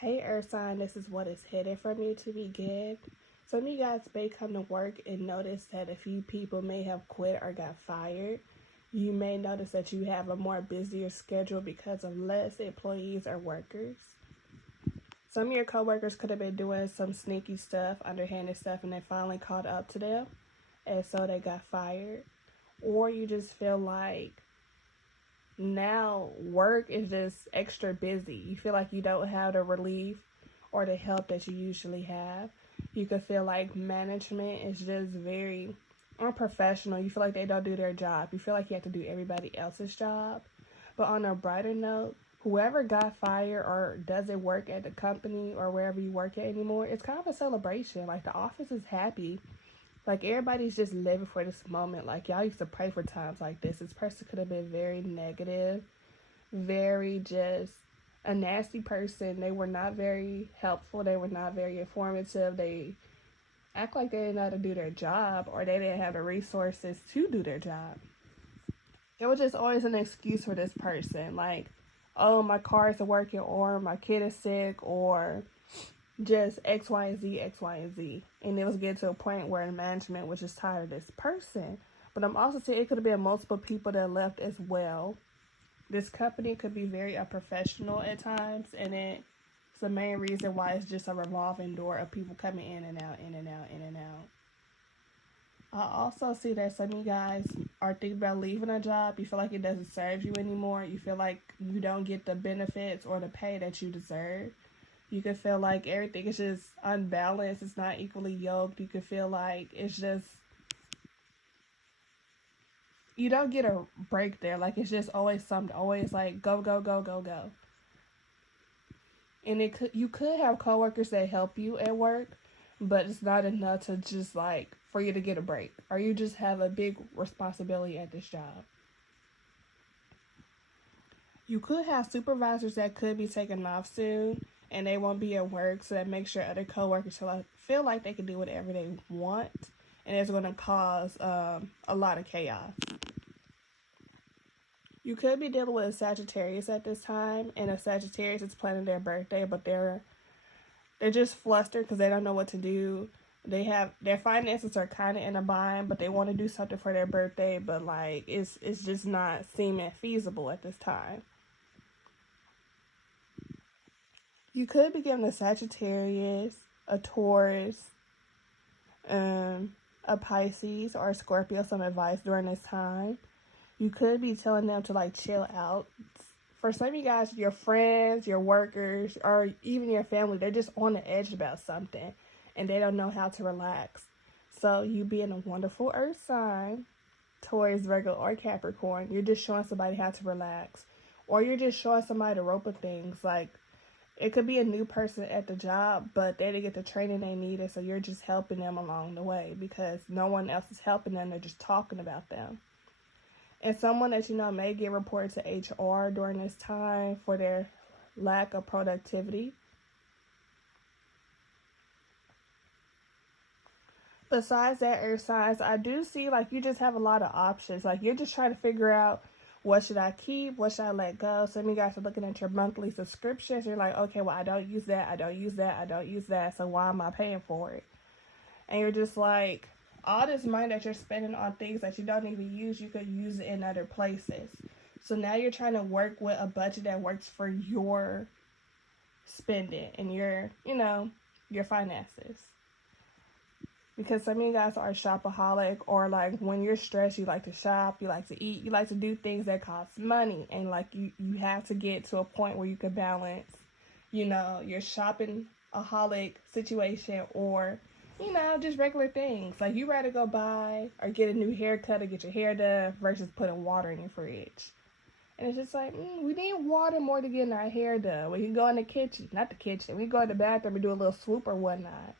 Hey Earth sign, this is what is hidden from you to begin. Some of you guys may come to work and notice that a few people may have quit or got fired. You may notice that you have a more busier schedule because of less employees or workers. Some of your coworkers could have been doing some sneaky stuff, underhanded stuff, and they finally caught up to them, and so they got fired. Or you just feel like now work is just extra busy. You feel like you don't have the relief or the help that you usually have. You could feel like management is just very unprofessional. You feel like they don't do their job. You feel like you have to do everybody else's job. But on a brighter note, whoever got fired or doesn't work at the company or wherever you work at anymore, it's kind of a celebration. Like, the office is happy. Like, everybody's just living for this moment. Like, y'all used to pray for times like this. This person could have been very negative, very just a nasty person. They were not very helpful. They were not very informative. They act like they didn't know how to do their job, or they didn't have the resources to do their job. There was just always an excuse for this person. Like, oh, my car isn't working, or my kid is sick, or just X, Y, and Z, X, Y, and Z. And it was getting to a point where the management was just tired of this person. But I'm also saying it could have been multiple people that left as well. This company could be very unprofessional at times, and it's the main reason why it's just a revolving door of people coming in and out, in and out, in and out. I also see that some of you guys are thinking about leaving a job. You feel like it doesn't serve you anymore. You feel like you don't get the benefits or the pay that you deserve. You can feel like everything is just unbalanced. It's not equally yoked. You can feel like it's just, you don't get a break there. Like, it's just always something, always like go, go, go, go, go. And you could have coworkers that help you at work, but it's not enough to just like for you to get a break, or you just have a big responsibility at this job. You could have supervisors that could be taking off soon, and they won't be at work, so that makes sure other coworkers feel like they can do whatever they want, and it's going to cause a lot of chaos. You could be dealing with a Sagittarius at this time, and a Sagittarius is planning their birthday, but they're just flustered because they don't know what to do. They have their finances are kind of in a bind, but they want to do something for their birthday, but like it's just not seeming feasible at this time. You could be giving a Sagittarius, a Taurus, a Pisces, or a Scorpio some advice during this time. You could be telling them to like chill out. For some of you guys, your friends, your workers, or even your family, they're just on the edge about something and they don't know how to relax. So you being a wonderful earth sign, Taurus, Virgo, or Capricorn, you're just showing somebody how to relax. Or you're just showing somebody the rope of things. Like, it could be a new person at the job, but they didn't get the training they needed, so you're just helping them along the way because no one else is helping them. They're just talking about them. And someone that you know may get reported to HR during this time for their lack of productivity. Besides that, earth signs, I do see like you just have a lot of options. Like, you're just trying to figure out, what should I keep? What should I let go? Some of you guys are looking at your monthly subscriptions. You're like, okay, well, I don't use that. I don't use that. I don't use that. So why am I paying for it? And you're just like, all this money that you're spending on things that you don't even use, you could use it in other places. So now you're trying to work with a budget that works for your spending and your finances. Because some of you guys are shopaholic, or like when you're stressed, you like to shop, you like to eat, you like to do things that cost money. And like you have to get to a point where you can balance, your shopping-aholic situation or, just regular things. Like, you rather go buy or get a new haircut or get your hair done versus putting water in your fridge. And it's just like, we need water more to get our hair done. We can go in the kitchen, not the kitchen. We can go in the bathroom and do a little swoop or whatnot.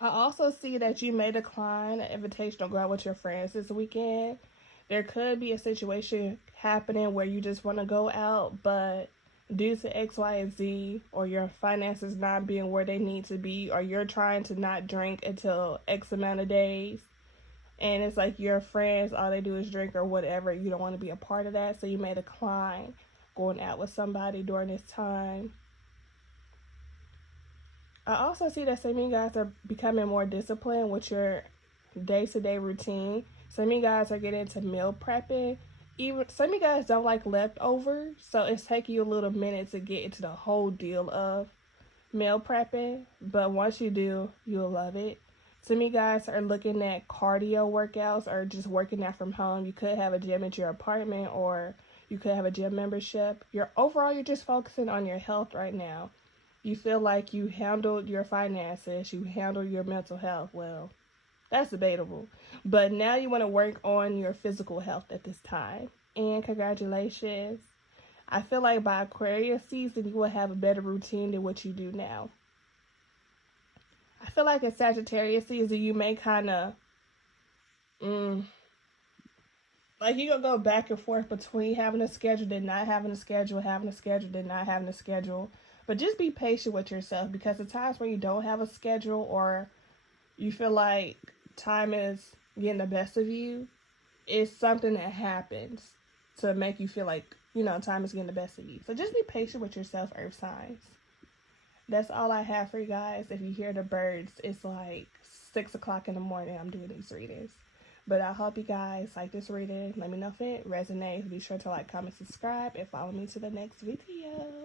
I also see that you may decline an invitation to go out with your friends this weekend. There could be a situation happening where you just want to go out, but due to X, Y, and Z, or your finances not being where they need to be, or you're trying to not drink until X amount of days, and it's like your friends, all they do is drink or whatever, you don't want to be a part of that, so you may decline. going out with somebody during this time. I also see that some of you guys are becoming more disciplined with your day-to-day routine. Some of you guys are getting into meal prepping. Even some of you guys don't like leftovers, so it's taking you a little minute to get into the whole deal of meal prepping. But once you do, you'll love it. Some of you guys are looking at cardio workouts or just working out from home. You could have a gym at your apartment, or you could have a gym membership. You're just focusing on your health right now. You feel like you handled your finances, you handled your mental health. Well, that's debatable. But now you want to work on your physical health at this time. And congratulations. I feel like by Aquarius season, you will have a better routine than what you do now. I feel like in Sagittarius season, you may kind of, like you're going to go back and forth between having a schedule, then not having a schedule, having a schedule, then not having a schedule. But just be patient with yourself, because the times when you don't have a schedule or you feel like time is getting the best of you, it's something that happens to make you feel like, time is getting the best of you. So just be patient with yourself, Earth signs. That's all I have for you guys. If you hear the birds, it's like 6 o'clock in the morning I'm doing these readings. But I hope you guys like this reading. Let me know if it resonates. Be sure to like, comment, subscribe, and follow me to the next video.